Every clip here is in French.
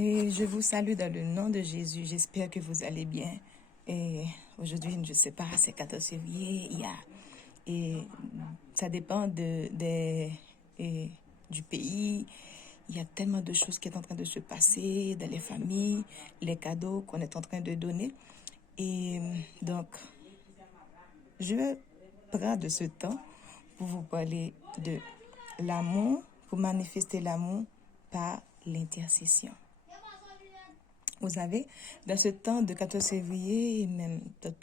Et je vous salue dans le nom de Jésus. J'espère que vous allez bien. Et aujourd'hui, je ne sais pas, c'est 14 février. Et ça dépend du pays. Il y a tellement de choses qui sont en train de se passer dans les familles, les cadeaux qu'on est en train de donner. Et donc, je prends de ce temps pour vous parler de l'amour, pour manifester l'amour par l'intercession. Vous savez, dans ce temps de 14 février, et même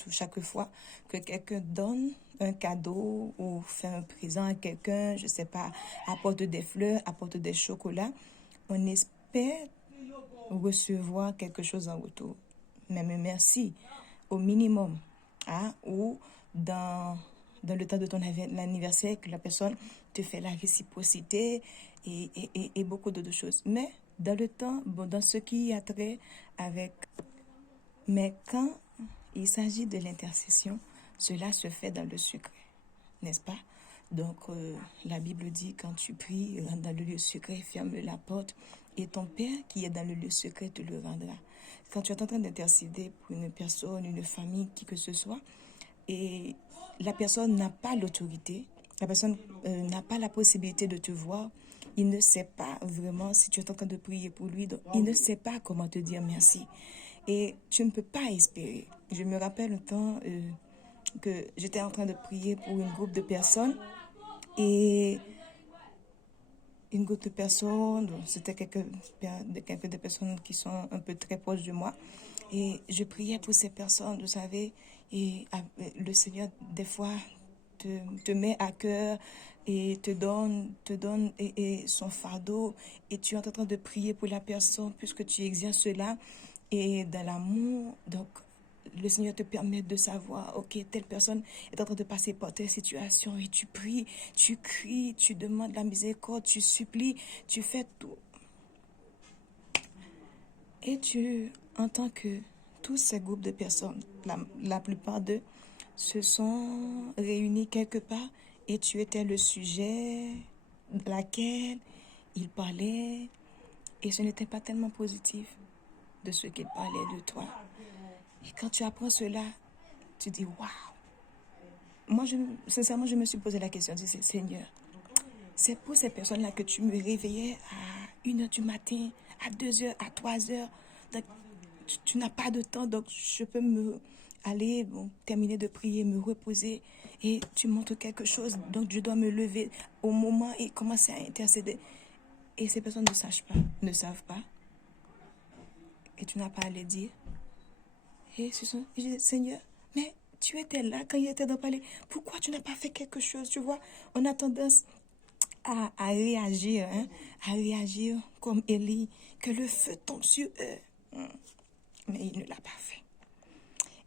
chaque fois que quelqu'un donne un cadeau ou fait un présent à quelqu'un, je ne sais pas, apporte des fleurs, apporte des chocolats, on espère recevoir quelque chose en retour. Même un merci, au minimum. Ou dans le temps de ton anniversaire, que la personne te fait la réciprocité et beaucoup d'autres choses. Mais dans le temps, dans ce qui a trait avec... Mais quand il s'agit de l'intercession, cela se fait dans le secret, n'est-ce pas? Donc, la Bible dit, quand tu pries, rentre dans le lieu secret, ferme la porte, et ton Père qui est dans le lieu secret te le rendra. Quand tu es en train d'intercéder pour une personne, une famille, qui que ce soit, et la personne n'a pas l'autorité, la personne n'a pas la possibilité de te voir, il ne sait pas vraiment si tu es en train de prier pour lui, donc il ne sait pas comment te dire merci. Et tu ne peux pas espérer. Je me rappelle un temps que j'étais en train de prier pour un groupe de personnes et une groupe de personnes, c'était quelques de personnes qui sont un peu très proches de moi. Et je priais pour ces personnes, vous savez, et le Seigneur, des fois, te met à cœur et te donne et son fardeau. Et tu es en train de prier pour la personne puisque tu exerces cela. Et dans l'amour, donc, le Seigneur te permet de savoir, ok, telle personne est en train de passer par telle situation et tu pries, tu cries, tu demandes la miséricorde, tu supplies, tu fais tout. Et tu entends que tous ces groupes de personnes, la plupart d'eux, se sont réunis quelque part et tu étais le sujet de laquelle ils parlaient et ce n'était pas tellement positif de ce qu'ils parlaient de toi. Et quand tu apprends cela, tu dis waouh. Moi, sincèrement, je me suis posé la question, je dis Seigneur, c'est pour ces personnes-là que tu me réveillais à 1h du matin, à 2h, à 3h. Donc, tu n'as pas de temps, donc je peux aller terminer de prier, me reposer. Et tu montres quelque chose, donc je dois me lever au moment et commencer à intercéder. Et ces personnes ne savent pas. Et tu n'as pas à les dire. Et je dis, Seigneur, mais tu étais là quand il était dans le palais. Pourquoi tu n'as pas fait quelque chose, tu vois? On a tendance à réagir, à réagir comme Élie, que le feu tombe sur eux. Mais il ne l'a pas fait.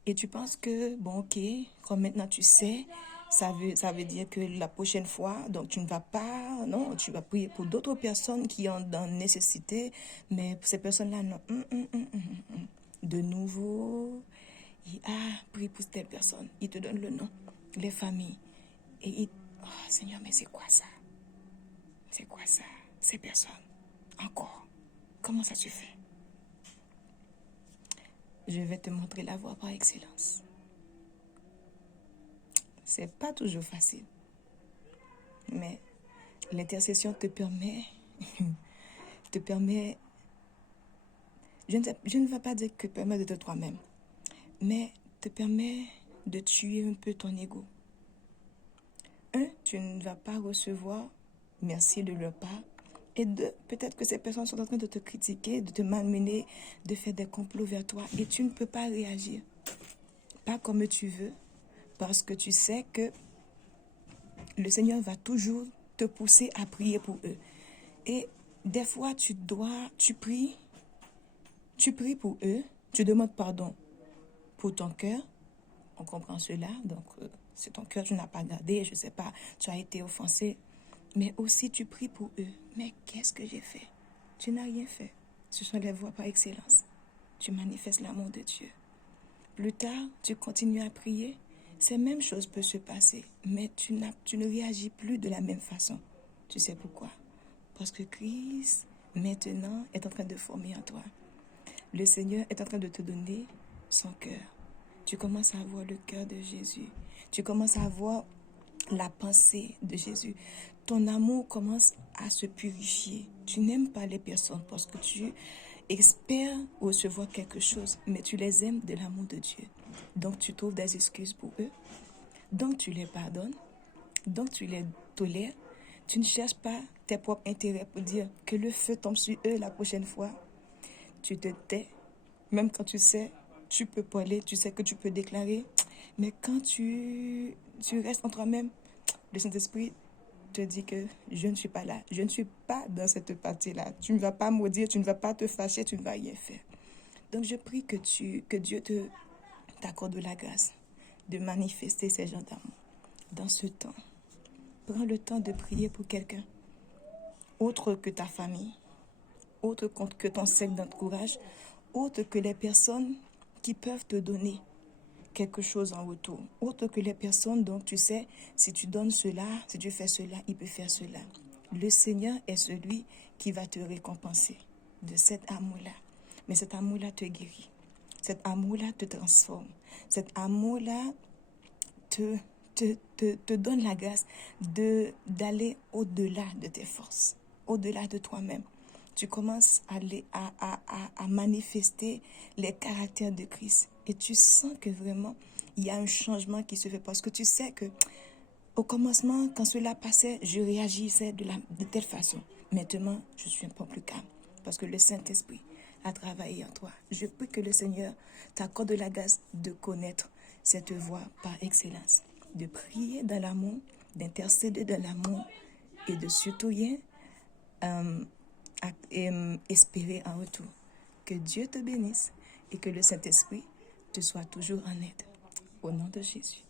Et tu penses que, bon, ok, comme maintenant tu sais, ça veut dire que la prochaine fois, donc tu ne vas pas, non, tu vas prier pour d'autres personnes qui ont dans nécessité, mais pour ces personnes-là, non. De nouveau, prie pour telle personne. Il te donne le nom, les familles. Et oh Seigneur, mais c'est quoi ça? C'est quoi ça? Ces personnes. Encore. Comment ça se fait? Je vais te montrer la voie par excellence. C'est pas toujours facile. Mais l'intercession te permet, je ne vais pas dire que permet de toi-même, mais te permet de tuer un peu ton ego. Tu ne vas pas recevoir merci de leur part. Et deux, peut-être que ces personnes sont en train de te critiquer, de te malmener, de faire des complots vers toi. Et tu ne peux pas réagir. Pas comme tu veux. Parce que tu sais que le Seigneur va toujours te pousser à prier pour eux. Et des fois, tu pries pour eux. Tu demandes pardon pour ton cœur. On comprend cela. Donc, c'est ton cœur, tu n'as pas gardé. Je ne sais pas, tu as été offensé. Mais aussi, tu pries pour eux. Mais qu'est-ce que j'ai fait? Tu n'as rien fait. Ce sont les voies par excellence. Tu manifestes l'amour de Dieu. Plus tard, tu continues à prier. Ces mêmes choses peuvent se passer. Mais tu ne réagis plus de la même façon. Tu sais pourquoi? Parce que Christ maintenant est en train de former en toi. Le Seigneur est en train de te donner son cœur. Tu commences à avoir le cœur de Jésus. Tu commences à avoir la pensée de Jésus. Ton amour commence à se purifier. Tu n'aimes pas les personnes parce que tu espères recevoir quelque chose, mais tu les aimes de l'amour de Dieu. Donc tu trouves des excuses pour eux. Donc tu les pardonnes. Donc tu les tolères. Tu ne cherches pas tes propres intérêts pour dire que le feu tombe sur eux la prochaine fois. Tu te tais, même quand tu sais, tu peux parler, tu sais que tu peux déclarer. Mais quand tu restes en toi-même, le Saint-Esprit te dit que je ne suis pas là. Je ne suis pas dans cette partie-là. Tu ne vas pas maudire, tu ne vas pas te fâcher, tu ne vas rien faire. Donc je prie que Dieu t'accorde la grâce de manifester ces gens d'amour. Dans ce temps, prends le temps de prier pour quelqu'un, autre que ta famille, autre que ton cercle d'entourage, autre que les personnes qui peuvent te donner quelque chose en retour, autre que les personnes dont tu sais, si tu donnes cela, si tu fais cela, il peut faire cela. Le Seigneur est celui qui va te récompenser de cet amour-là. Mais cet amour-là te guérit. Cet amour-là te transforme. Cet amour-là te donne la grâce d'aller au-delà de tes forces, au-delà de toi-même. Tu commences à manifester les caractères de Christ. Et tu sens que vraiment, il y a un changement qui se fait. Parce que tu sais que au commencement, quand cela passait, je réagissais de telle façon. Maintenant, je suis un peu plus calme. Parce que le Saint-Esprit a travaillé en toi. Je prie que le Seigneur t'accorde la grâce de connaître cette voie par excellence. De prier dans l'amour, d'intercéder dans l'amour et de surtout espérer en retour. Que Dieu te bénisse et que le Saint-Esprit te soit toujours en aide. Au nom de Jésus.